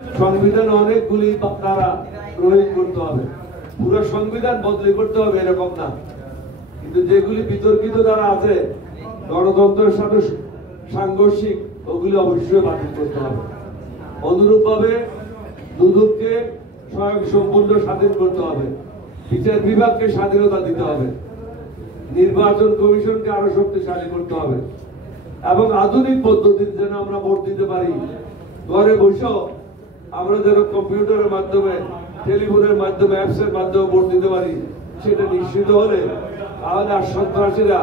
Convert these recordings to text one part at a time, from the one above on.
সংবিধানে অনেকগুলি তারা প্রয়োগ করতে হবে, পুরো সংবিধান বদলি করতে হবে এরকম না, কিন্তু যেগুলি বিতর্কিত দ্বারা আছে গণতন্ত্রের সাথে সাংঘর্ষিক ওগুলি অবশ্যই বাতিল করতে হবে। অনুরূপ ভাবে দুদককে স্বয়ং সম্পূর্ণ স্বাধীন করতে হবে, বিচার বিভাগকে স্বাধীনতা দিতে হবে, নির্বাচন কমিশনকে আরো শক্তিশালী করতে হবে এবং আধুনিক পদ্ধতিতে যেন আমরা ভোট দিতে পারি। ঘরে বসেও আমরা যেন কম্পিউটারের মাধ্যমে, টেলিফোনের মাধ্যমে, অ্যাপসের মাধ্যমে ভোট দিতে পারি, সেটা নিশ্চিত হলে তাহলে আর সন্ত্রাসীরা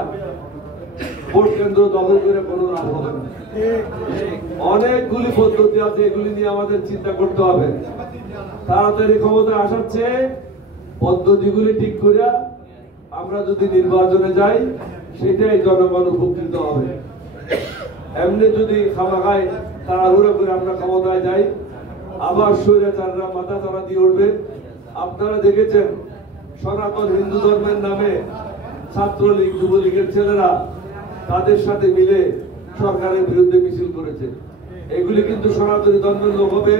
ভোট কেন্দ্র দখল করে কোনো লাভ হবে না। অনেকগুলি পদ্ধতি আছে, এগুলি নিয়ে আমাদের চিন্তা করতে হবে। তাড়াতাড়ি ক্ষমতা আসার চেয়ে পদ্ধতিগুলি ঠিক করে আমরা যদি নির্বাচনে যাই, সেটাই জনগণ উপকৃত হবে। এমনি যদি খামাখায় তাড়াহুড়ো করে আমরা ক্ষমতায় যাই, আবার স্বৈরাচাররা মাথা চাড়া দিয়ে উঠবে। আপনারা দেখেছেন সনাতন হিন্দু ধর্মের নামে ছাত্রলীগ, যুবলীগের ছেলেরা তাদের সাথে মিলে সরকারের বিরুদ্ধে মিছিল করেছে। এগুলি কিন্তু সনাতনী ধর্মের লোক হবে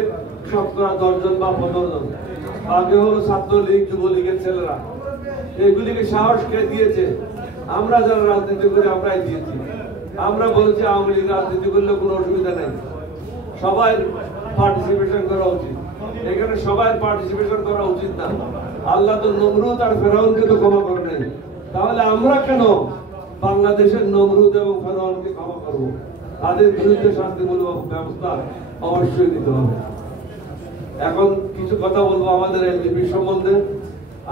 10 জন বা 15 জন, বাকি হলো ছাত্রলীগ, যুবলীগের ছেলেরা। এগুলিকে সাহস কে দিয়েছে? আমরা যারা রাজনীতি করে আমরাই দিয়েছি। আমরা বলছি আওয়ামী লীগ রাজনীতি করলে কোনো অসুবিধা নেই, সবাই পার্টিসিপেশন করা উচিত। এখানে সবাই পার্টিসিপেশন করা উচিত না। আল্লাহ তো নমরুদ আর ফেরাউনকে তো ক্ষমা করে নেই, তাহলে আমরা কেন বাংলাদেশের নমরুদ এবং ফেরাউনকে ক্ষমা করব? তাদের বিরুদ্ধে শান্তিমূলক ব্যবস্থা অবশ্যই নিতে হবে। এখন কিছু কথা বলবো আমাদের এলজিপি সম্বন্ধে।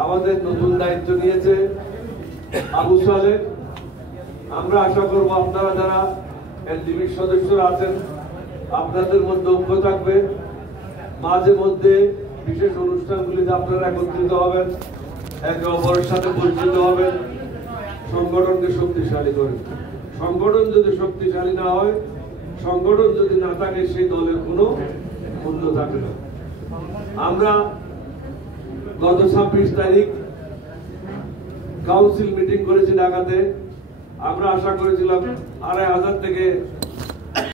আমাদের নতুন দায়িত্ব নিয়েছে আবু সালেহ। আমরা আশা করব আপনারা যারা এলজিপির সদস্যরা আছেন, আপনাদের মধ্যে ঐক্য থাকবে। মাঝে মধ্যে বিশেষ অনুষ্ঠানগুলিতে আপনারা একত্রিত হবেন, একে অপরের সাথে পরিচিত হবেন, সংগঠনকে শক্তিশালী করেন। সংগঠন যদি শক্তিশালী না হয়, সংগঠন যদি না থাকে, সেই দলের কোনো মূল্য থাকে না। আমরা গত 26 তারিখ কাউন্সিল মিটিং করেছি ঢাকাতে। আমরা আশা করেছিলাম 2500 থেকে